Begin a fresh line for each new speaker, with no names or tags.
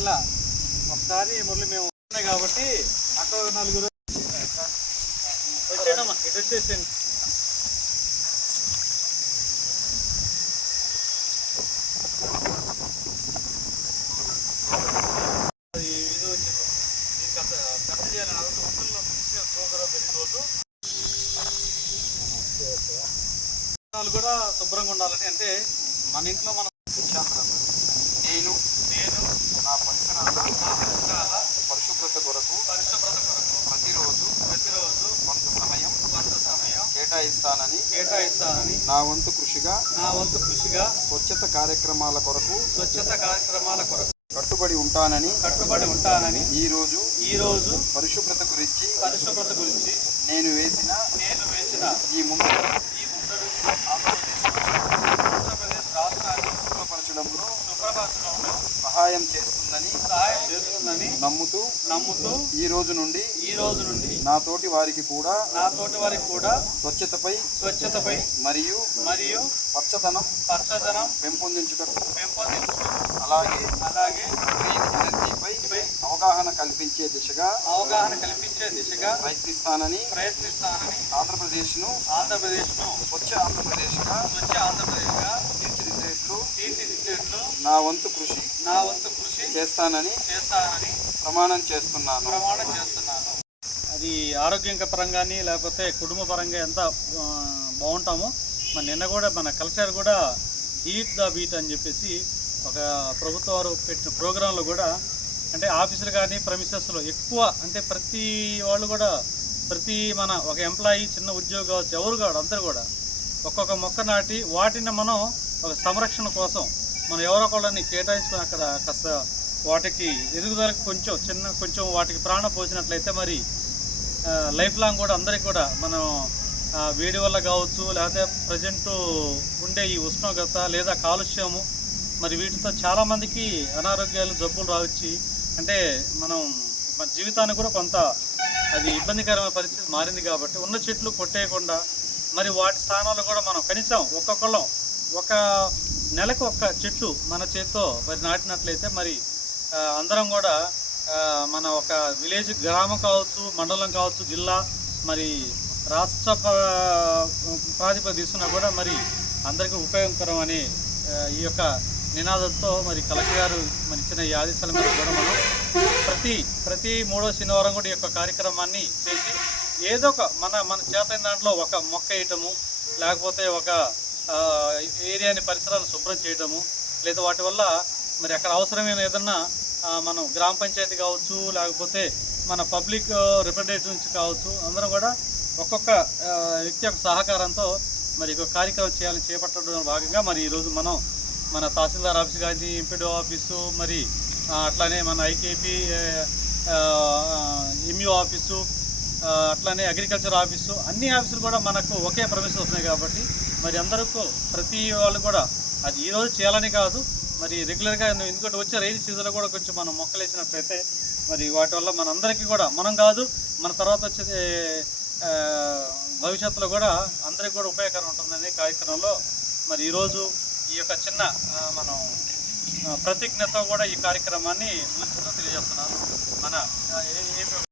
ఇలా ఒకసారి మురళి మేము ఉన్నాయి కాబట్టి అక్కడ ఒక నలుగురు ఇటు వాళ్ళు కూడా శుభ్రంగా ఉండాలని అంటే మన ఇంట్లో మనం
నేను
నేను
నా పరిసరాల
నా పరిసరాల
పరిశుభ్రత కొరకు
పరిశుభ్రత కొరకు
ప్రతిరోజు
ప్రతిరోజు
కొంత సమయం
కొంత సమయం
కేటాయిస్తానని
కేటాయిస్తానని
నా వంతు కృషిగా
నా వంతు కృషిగా
స్వచ్ఛత కార్యక్రమాల కొరకు
స్వచ్ఛత కార్యక్రమాల కొరకు
కట్టుబడి ఉంటానని
కట్టుబడి ఉంటానని
ఈ రోజు
ఈ రోజు
పరిశుభ్రత గురించి
పరిశుభ్రత గురించి
నేను వేసిన
నేను వేసిన
ఈ ముందు
ఈ ముందడు
సహాయం చేస్తుందని
సహాయం చేస్తుందని
నమ్ముతూ
నమ్ముతూ
ఈ రోజు నుండి
ఈ రోజు నుండి
నా తోటి వారికి కూడా
నా తోటి వారికి కూడా
స్వచ్ఛతపై
స్వచ్ఛతపై
మరియు
మరియు
పచ్చదనం
పచ్చదనం
పెంపొందించుటకు అలాగే
అలాగే
గ్రీన్ ఎనర్జీపై అవగాహన కల్పించే దిశగా
అవగాహన కల్పించే దిశగా
ప్రయత్నిస్తానని
ప్రయత్నిస్తానని
ఆంధ్రప్రదేశ్ను
ఆంధ్రప్రదేశ్ను
స్వచ్ఛ ఆంధ్రప్రదేశ్గా
స్వచ్ఛ ఆంధ్రప్రదేశ్గా
నా వంతు కృషి
నా వంతు కృషి
చేస్తానని
చేస్తానని
ప్రమాణం చేస్తున్నాను.
ప్రమాణం చేస్తున్నాను. అది ఆరోగ్యంక పరంగాని లేకపోతే కుటుంబ పరంగా ఎంత బాగుంటామో మన నిన్న కూడా మన కలెక్టర్ కూడా హీట్ ద బీట్ అని చెప్పేసి ఒక ప్రభుత్వం వారు పెట్టిన ప్రోగ్రాంలో కూడా అంటే ఆఫీసులు కానీ ప్రమిసెస్లో ఎక్కువ అంటే ప్రతి వాళ్ళు కూడా ప్రతి మన ఒక ఎంప్లాయీ చిన్న ఉద్యోగి కావచ్చు ఎవరు కాదు అందరు కూడా ఒక్కొక్క మొక్క నాటి వాటిని మనం ఒక సంరక్షణ కోసం మనం ఎవరో ఒకళ్ళని కేటాయించుకొని అక్కడ కాస్త వాటికి ఎదుగుదలకు కొంచెం చిన్న కొంచెం వాటికి ప్రాణం పోసినట్లయితే మరి లైఫ్ లాంగ్ కూడా అందరికి కూడా మనం వేడి వల్ల కావచ్చు లేకపోతే ప్రజెంట్ ఉండే ఈ ఉష్ణోగ్రత లేదా కాలుష్యము మరి వీటితో చాలామందికి అనారోగ్యాలు జబ్బులు రావచ్చు అంటే మనం మన జీవితానికి కూడా కొంత అది ఇబ్బందికరమైన పరిస్థితి మారింది కాబట్టి ఉన్న చెట్లు కొట్టేయకుండా మరి వాటి స్థానాల్లో కూడా మనం కనీసం ఒక్కొక్కళ్ళం ఒక నెలకు ఒక్క చెట్టు మన చేత్తో మరి నాటినట్లయితే మరి అందరం కూడా మన ఒక విలేజ్ గ్రామం కావచ్చు మండలం కావచ్చు జిల్లా మరి రాష్ట్ర ప్ర- ప్రాతిపదిక తీసుకున్నా కూడా మరి అందరికీ ఉపయోగకరం అని ఈ యొక్క నినాదంతో మరి కలెక్టర్ గారు మరి ఇచ్చిన ఈ ఆదేశాల మీద కూడా మనం ప్రతి ప్రతి మూడో శనివారం కూడా ఈ యొక్క కార్యక్రమాన్ని చేసి ఏదో ఒక మన మన చేతైన దాంట్లో ఒక మొక్క వేయటము లేకపోతే ఒక ఏరియాని పరిసరాలు శుభ్రం చేయటము లేదా వాటి వల్ల మరి అక్కడ అవసరమైన ఏదన్నా మనం గ్రామ పంచాయతీ కావచ్చు లేకపోతే మన పబ్లిక్ రిప్రజెంటేటివ్ నుంచి కావచ్చు అందరం కూడా ఒక్కొక్క వ్యక్తి యొక్క సహకారంతో మరి ఒక కార్యక్రమం చేయాలని చేపట్టడంలో భాగంగా మరి ఈరోజు మనం మన తహసీల్దార్ ఆఫీస్ కానీ ఎంపీడో ఆఫీసు మరి అట్లానే మన ఐకేపీ ఎంఈఓ ఆఫీసు అట్లానే అగ్రికల్చర్ ఆఫీసు అన్ని ఆఫీసులు కూడా మనకు ఒకే ప్రవేశం వస్తున్నాయి కాబట్టి మరి అందరికీ ప్రతి వాళ్ళు కూడా అది ఈరోజు చేయాలని కాదు. మరి రెగ్యులర్గా ఎందుకంటే వచ్చే రైతు సీజన్లో కూడా కొంచెం మనం మొక్కలు వేసినట్లయితే మరి వాటి వల్ల మనందరికీ కూడా మనం కాదు మన తర్వాత వచ్చే భవిష్యత్తులో కూడా అందరికీ కూడా ఉపయోగకరం ఉంటుందనే కార్యక్రమంలో మరి ఈరోజు ఈ యొక్క చిన్న మనం ప్రతిజ్ఞతో కూడా ఈ కార్యక్రమాన్ని ముందు తెలియజేస్తున్నాను. మన ఏ-